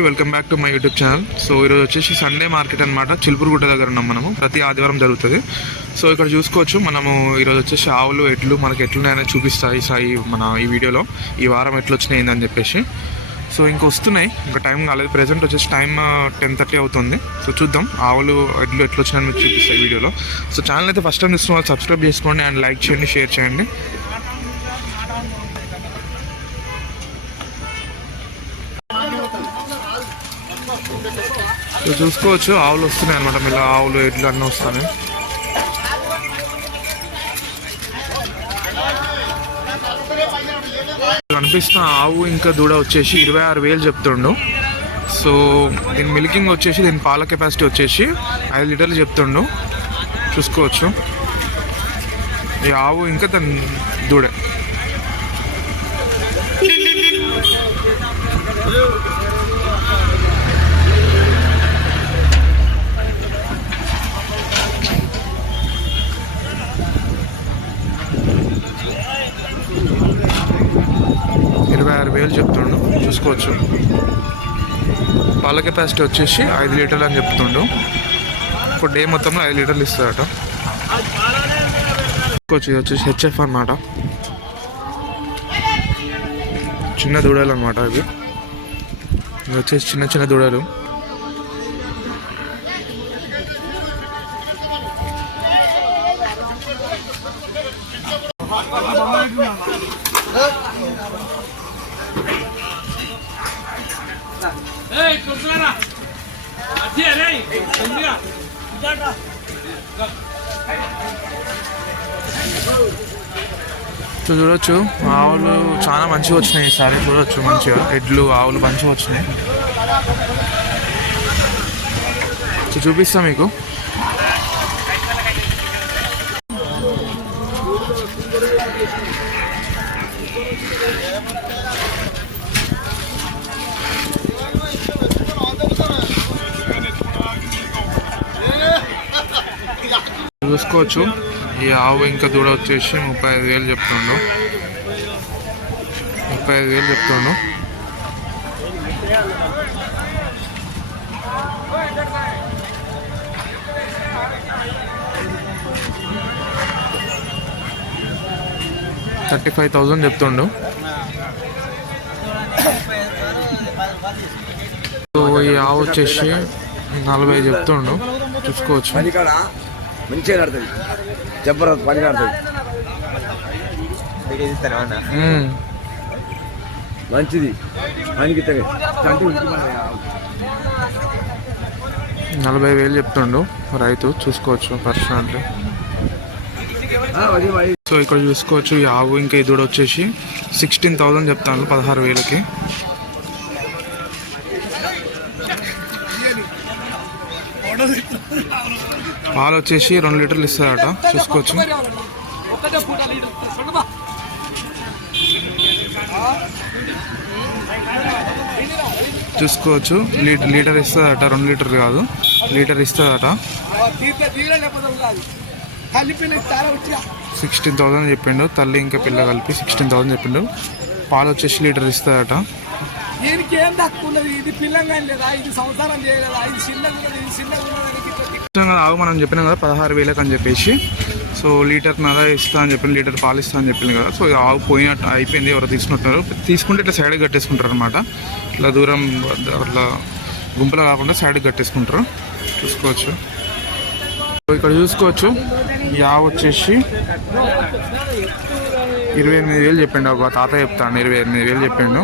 Welcome back to my YouTube channel. So ఈరోజు వచ్చేసి Sunday market అనమాట. చిలుపురుగుట్ట దగ్గర ఉన్నాం మనము. ప్రతి ఆదివారం జరుగుతుంది. సో ఇక్కడ చూసుకోవచ్చు మనము ఈరోజు వచ్చేసి ఆవులు ఎట్లు మనకి ఎట్లున్నాయని చూపిస్తాయి మన ఈ వీడియోలో. ఈ వారం ఎట్లు వచ్చినాయి అని చెప్పేసి. సో ఇంక వస్తున్నాయి, ఇంకా టైం కాలేదు. ప్రెసెంట్ వచ్చేసి టైం 10:30 అవుతుంది. సో చూద్దాం ఆవులు ఎట్లు వచ్చినాయని మీకు చూపిస్తాయి ఈ వీడియోలో. సో ఛానల్ అయితే ఫస్ట్ టైం చూస్తున్న వాళ్ళు సబ్స్క్రైబ్ చేసుకోండి అండ్ లైక్ చేయండి, షేర్ చేయండి. సో చూసుకోవచ్చు ఆవులు వస్తున్నాయి అనమాట. మళ్ళీ ఆవులు ఎడ్లు అన్నీ వస్తాయి. కనిపిస్తున్న ఆవు ఇంకా దూడ వచ్చేసి 26,000 చెప్తుండు. సో దీని మిల్కింగ్ వచ్చేసి, దీని పాల కెపాసిటీ వచ్చేసి 5 లీటర్లు చెప్తుండు. చూసుకోవచ్చు ఈ ఆవు ఇంకా దాని దూడ. చెప్తుండు. చూసుకోవచ్చు పాల కెపాసిటీ వచ్చేసి 5 లీటర్లు అని చెప్తుండు. ఇప్పుడు డే మొత్తంలో 5 లీటర్లు ఇస్తారట. చూసుకోవచ్చు ఇది వచ్చేసి హెచ్ఎఫ్ అనమాట. చిన్న దూడలు అనమాట ఇవి. ఇది వచ్చేసి చిన్న చిన్న దూడలు. చూడొచ్చు ఆవులు చాలా మంచిగా వచ్చినాయి ఈసారి. చూడొచ్చు మంచిగా ఎడ్లు ఆవులు మంచిగా వచ్చినాయి. చూపిస్తా మీకు. చూసుకోవచ్చు ఈ ఆవు ఇంకా దూడ వచ్చేసి 35,000 చెప్తుండు. 35,000 చెప్తుండు. $35,000 చెప్తుండు. సో ఈ ఆవు వచ్చేసి 40 చెప్తుండు. చూసుకోవచ్చు మంచిగా కడుతుంది, జబర్దస్త్ పని కడుతుంది, మంచిది పనికి. 40,000 చెప్తుండు రైతు. చూసుకోవచ్చు పర్సనల్. సో ఇక్కడ చూసుకోవచ్చు ఈ ఆవు ఇంకా ఈ దూడ వచ్చేసి 16,000 చెప్తాను. 16,000కి. పాలు వచ్చేసి 2 లీటర్లు ఇస్తారట. చూసుకోవచ్చు చూసుకోవచ్చు లీటర్ ఇస్తుందట. 2 లీటర్లు కాదు, లీటర్ ఇస్తుందట. 16,000 చెప్పిండు. తల్లి ఇంకా పిల్ల కలిపి 16,000 చెప్పిండు. పాలు వచ్చేసి లీటర్ ఇస్తుందట. ఆవు మనం చెప్పినాం కదా 16,000 అని చెప్పేసి. సో లీటర్ నర ఇస్తా అని చెప్పిన, లీటర్ పాలు ఇస్తా అని చెప్పింది కదా. సో ఆవు పోయినట్టు అయిపోయింది. ఎవరు తీసుకుంటున్నారు, తీసుకుంటే ఇట్లా సైడ్కి కట్టేసుకుంటారు అనమాట. ఇట్లా దూరం అట్లా గుంపులో కాకుండా సైడ్కి కట్టేసుకుంటారు. చూసుకోవచ్చు ఇక్కడ. చూసుకోవచ్చు ఈ ఆవు వచ్చేసి 28,000 చెప్పిండు. ఒక తాత చెప్తాను 28,000 చెప్పిండు.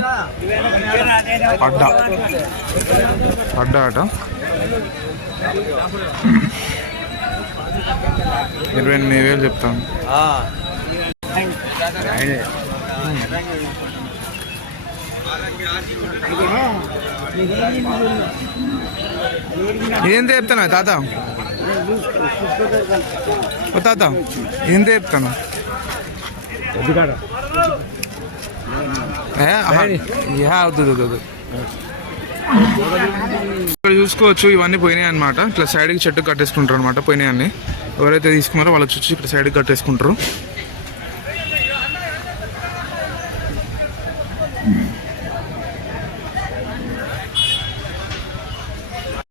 అడ్డా అట 28,000 చెప్తాను. ఇదేంత చెప్తాను తాత? తాత ఇదేంత చెప్తాను? అవుతుంది. ఇక్కడ చూసుకోవచ్చు ఇవన్నీ పోయినాయి అనమాట. ఇట్లా సైడ్కి చెట్టు కట్టేసుకుంటారు అనమాట. పోయినాయి అన్ని. ఎవరైతే తీసుకున్నారో వాళ్ళు వచ్చి ఇక్కడ సైడ్కి కట్టేసుకుంటారు.